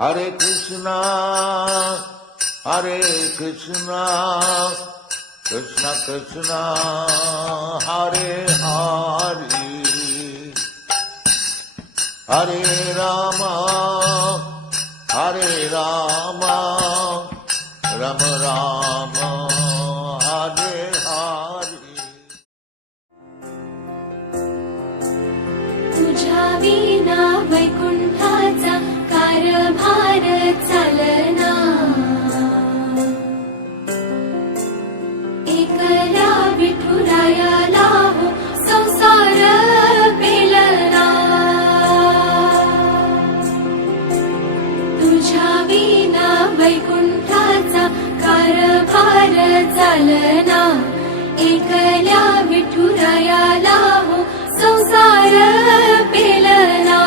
Hare Krishna, Hare Krishna, Krishna Krishna, Hare Hare, Hare Rama, Hare Rama, Rama Rama, Hare Hare. तुझ्या विना वैकुंठाचा कारभार चालना, एकल्या विठुरायाला हो संसार पेलना. तुझ्या विना वैकुंठाचा कारभार चालना, एकल्या विठुरायाला हो संसार पेलना.